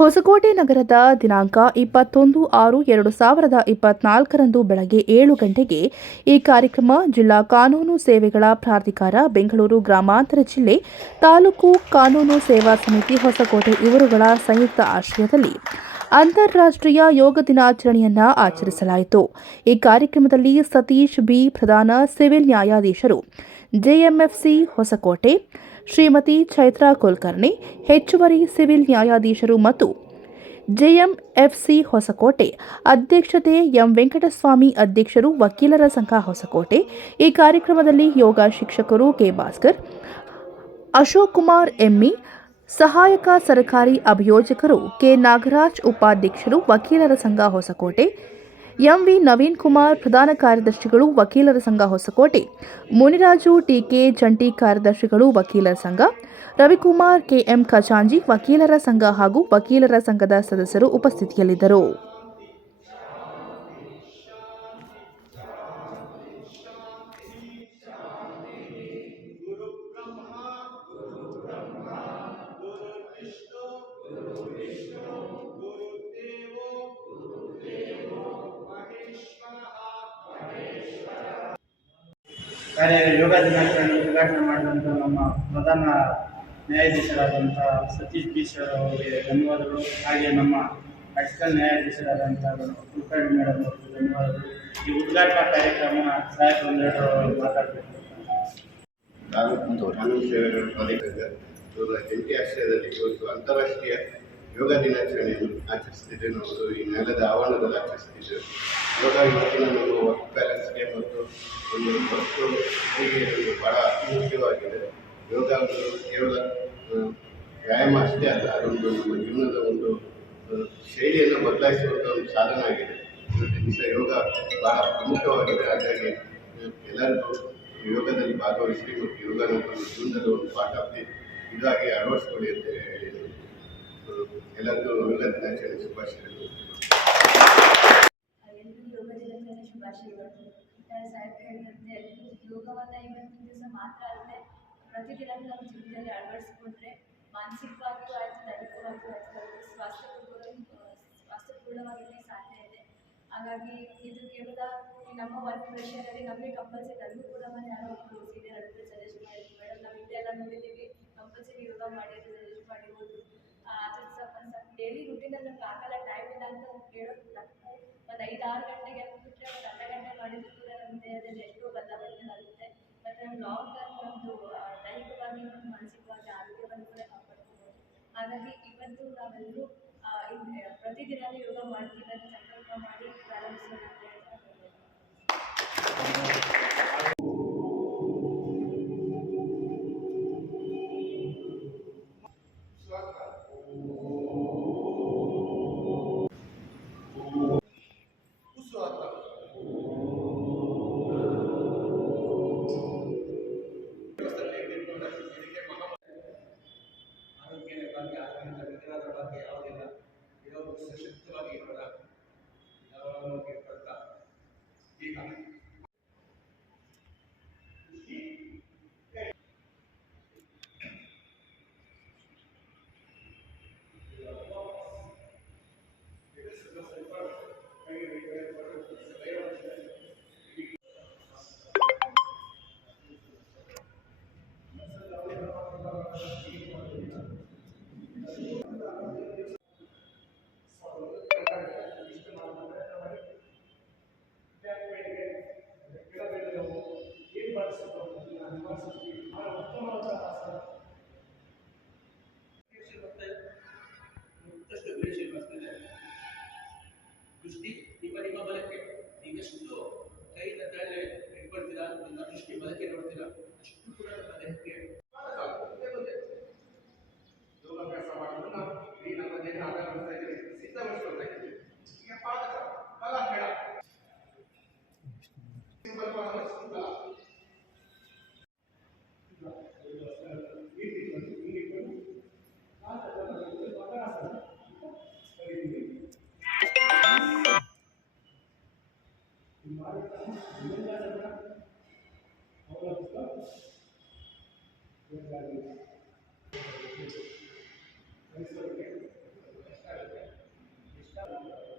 ಹೊಸಕೋಟೆ ನಗರದ ದಿನಾಂಕ 21/6/2024 ಬೆಳಗ್ಗೆ 7 ಗಂಟೆಗೆ ಈ ಕಾರ್ಯಕ್ರಮ ಜಿಲ್ಲಾ ಕಾನೂನು ಸೇವೆಗಳ ಪ್ರಾಧಿಕಾರ ಬೆಂಗಳೂರು ಗ್ರಾಮಾಂತರ ಜಿಲ್ಲೆ ತಾಲೂಕು ಕಾನೂನು ಸೇವಾ ಸಮಿತಿ ಹೊಸಕೋಟೆ ಇವರುಗಳ ಸಂಯುಕ್ತ ಆಶ್ರಯದಲ್ಲಿ ಅಂತಾರಾಷ್ಟ್ರೀಯ ಯೋಗ ದಿನಾಚರಣೆಯನ್ನು ಆಚರಿಸಲಾಯಿತು. ಈ ಕಾರ್ಯಕ್ರಮದಲ್ಲಿ ಸತೀಶ್ ಬಿ ಪ್ರಧಾನ ಸಿವಿಲ್ ನ್ಯಾಯಾಧೀಶರು, ಜೆಎಂಎಫ್ಸಿ ಹೊಸಕೋಟೆ, ಶ್ರೀಮತಿ ಚೈತ್ರಾ ಕುಲಕರ್ಣಿ ಹೆಚ್ಚುವರಿ ಸಿವಿಲ್ ನ್ಯಾಯಾಧೀಶರು ಮತ್ತು ಜೆಎಂಎಫ್ಸಿ ಹೊಸಕೋಟೆ ಅಧ್ಯಕ್ಷತೆ ಎಂ ವೆಂಕಟಸ್ವಾಮಿ ಅಧ್ಯಕ್ಷರು, ವಕೀಲರ ಸಂಘ ಹೊಸಕೋಟೆ. ಈ ಕಾರ್ಯಕ್ರಮದಲ್ಲಿ ಯೋಗ ಶಿಕ್ಷಕರು ಕೆ ಭಾಸ್ಕರ್, ಅಶೋಕ್ ಕುಮಾರ್ ಎಂಇ, ಸಹಾಯಕ ಸರ್ಕಾರಿ ಅಭಿಯೋಜಕರು ಕೆ ನಾಗರಾಜ್, ಉಪಾಧ್ಯಕ್ಷರು ವಕೀಲರ ಸಂಘ ಹೊಸಕೋಟೆ, ಎಂವಿ ನವೀನ್ ಕುಮಾರ್, ಪ್ರಧಾನ ಕಾರ್ಯದರ್ಶಿಗಳು ವಕೀಲರ ಸಂಘ ಹೊಸಕೋಟೆ, ಮುನಿರಾಜು ಟಿಕೆ, ಜಂಟಿ ಕಾರ್ಯದರ್ಶಿಗಳು ವಕೀಲರ ಸಂಘ, ರವಿಕುಮಾರ್ ಕೆಎಂ ಖಜಾಂಜಿ ವಕೀಲರ ಸಂಘ ಹಾಗೂ ವಕೀಲರ ಸಂಘದ ಸದಸ್ಯರು ಉಪಸ್ಥಿತಿಯಲ್ಲಿದ್ದರು. ಯೋಗ ದಿನಾಚರಣೆ ಉದ್ಘಾಟನೆ ಮಾಡಿದಂಥ ನಮ್ಮ ಪ್ರಧಾನ ನ್ಯಾಯಾಧೀಶರಾದಂಥ ಸತೀಶ್ ಬಿ ಸರ್ ಅವರಿಗೆ ಧನ್ಯವಾದಗಳು. ಹಾಗೆ ನಮ್ಮ ಅಡಿಷನಲ್ ನ್ಯಾಯಾಧೀಶರಾದಂಥ ಕುಲಕರ್ಣಿ ಮೇಡಮ್ ಅವರಿಗೆ ಧನ್ಯವಾದಗಳು. ಈ ಉದ್ಘಾಟನಾ ಕಾರ್ಯಕ್ರಮ ಸಾಹೇಬ್ ಒಂದೆರಡು ಮಾತಾಡಬೇಕು. ಕಾನೂನು ಸೇವೆಗಳ ಪ್ರಾಧಿಕಾರದ ಇವರ ಜಂಟಿ ಆಶ್ರಯದಲ್ಲಿ ಇವತ್ತು ಅಂತಾರಾಷ್ಟ್ರೀಯ ಯೋಗ ದಿನಾಚರಣೆಯನ್ನು ಆಚರಿಸ್ತಿದ್ದೇವೆ. ನಾವು ಈ ನೆಲದ ಆವರಣದಲ್ಲಿ ಆಚರಿಸ್ತಿದ್ದೇವೆ. ಯೋಗ ಇವತ್ತಿನ ನಮ್ಮ ವರ್ಕ್ ಬ್ಯಾಲೆನ್ಸ್ಗೆ ಮತ್ತು ಒಂದು ವಸ್ತು ಹೀಗೆ ಭಾಳ ಅತಿ ಮುಖ್ಯವಾಗಿದೆ. ಯೋಗ ಕೇವಲ ವ್ಯಾಯಾಮ ಅಷ್ಟೇ ಅಲ್ಲ, ಅದೊಂದು ನಮ್ಮ ಜೀವನದ ಒಂದು ಶೈಲಿಯನ್ನು ಬದಲಾಯಿಸುವಂಥ ಒಂದು ಸಾಧನ ಆಗಿದೆ. ಇವತ್ತಿನ ದಿವಸ ಯೋಗ ಭಾಳ ಪ್ರಮುಖವಾಗಿದೆ. ಹಾಗಾಗಿ ಎಲ್ಲರಿಗೂ ಯೋಗದಲ್ಲಿ ಭಾಗವಹಿಸಿ ಮತ್ತು ಯೋಗ ನಮ್ಮ ಜೀವನದಲ್ಲಿ ಒಂದು ಪಾಠ ಇದಾಗಿ ಅಳವಡಿಸ್ಕೊಳ್ಳಿ ಅಂತ ಹೇಳಿದರು. ಎಲ್ಲರಿಗೂ ಯೋಗ ದಿನಾಚರಣೆ ಶುಭಾಶಯಗಳು. ಸಾಹೇಬ್ ಹೇಳಿದಂತೆ ಯೋಗವನ್ನು ಇವತ್ತಿನ ದಿವಸ ಮಾತ್ರ ಅಲ್ಲದೆ ಪ್ರತಿದಿನ ನಮ್ಮ ಜೀವನದಲ್ಲಿ ಅಳವಡಿಸ್ಕೊಂಡ್ರೆ ಮಾನಸಿಕವಾಗಿಯೂ ಆಯಿತು, ದೈಹಿಕವಾಗಿಯೂ ಆಯಿತು, ಸ್ವಾಸ್ಥ್ಯಪೂರ್ಣವಾಗಿರಲಿಕ್ಕೆ ಸಾಧ್ಯ ಇದೆ. ಹಾಗಾಗಿ ಇದು ಕೇವಲ ನಮ್ಮ ವರ್ಕ್ ಪ್ರೆಷರಲ್ಲಿ ನಮಗೆ ಕಂಪಲ್ಸರಿ ನನಗೂ ಕೂಡ ಮನೆ ಯಾರೋ ಒಬ್ಬರು ಸೀನಿಯರ್ ಅಡ್ವೈಸರ್ ಸಜೆಷನ್ ಮಾಡಿದ್ರು, ಮೇಡಮ್ ನಾವು ಇದೆಲ್ಲ ನೋಡಿದ್ದೀವಿ, ಕಂಪಲ್ಸರಿ ಯೋಗ ಮಾಡಿ ಅಂತ ಸಜೆಸ್ಟ್ ಮಾಡಿರ್ಬೋದು. ಅದು ಸ್ವಲ್ಪ ಡೈಲಿ ರುಟೀನಲ್ಲಿ ನಮ್ಗೆ ಆಗಲ್ಲ, ಟೈಮ್ ಇಲ್ಲ ಅಂತ ಹೇಳೋದು ತಪ್ಪು. ಒಂದು 5-6 ಗಂಟೆಗೆ ಅಂದ್ಬಿಟ್ರೆ ಒಂದು ಅರ್ಧ ಗಂಟೆ ಮಾಡಿದ್ರು ಕೂಡ ನಮ್ಮ ದೇಹದಲ್ಲಿ ಎಷ್ಟೋ ಬದಲಾವಣೆ ಆಗುತ್ತೆ. ಮತ್ತು ನಮ್ಮ ಲಾಂಗ್ ಟರ್ಮ್ ನಮ್ಮದು ದೈಹಿಕವಾಗಿ ಮತ್ತು ಮಾನಸಿಕವಾಗಿ ಆರೋಗ್ಯವನ್ನು ಕೂಡ ಕಾಪಾಡ್ಕೋಬೋದು. ಹಾಗಾಗಿ ಇವತ್ತು ನಾವೆಲ್ಲರೂ ಪ್ರತಿದಿನ ಯೋಗ ಮಾಡ್ತೀವಿ ಅಂತ ಸಂಕಲ್ಪ ಮಾಡಿ ಪ್ರಾರಂಭಿಸೋಣ ಅಂತ ಹೇಳ್ತಾ ಯಾವುದಿಲ್ಲ, ಇರೋದು ಸಶಕ್ತವಾಗಿ ಇರೋಣ ಯಾವಾಗ ಕೊಡ್ತಾ ಈಗ ದೃಷ್ಟಿ ನಿಮ್ಮ ಬಲಕ್ಕೆ ನೀವೆಷ್ಟು ಕೈಯಿಂದ ತಳ್ಳಿ ಇಟ್ಕೊಳ್ತೀರಾ, ನಿಮ್ಮ ದೃಷ್ಟಿ ಬಲಕ್ಕೆ ನೋಡ್ತೀರಾ, ಅಷ್ಟು ಕೂಡ ನಮ್ಮ ದೇಹಕ್ಕೆ ಯೋಗಾಭ್ಯಾಸ ಮಾಡೋದನ್ನ ಈ ನಮ್ಮ ದೇಹ ಆಧಾರಿಸ್ತಾ ಇದ್ದೀವಿ, ಸಿದ್ಧಗೊಳಿಸ್ಕೊಳ್ತಾ ಇದ್ದೀವಿ. ಈಗ ಪಾದಕ ಬಲ ಬೇಡ, ಇಷ್ಟ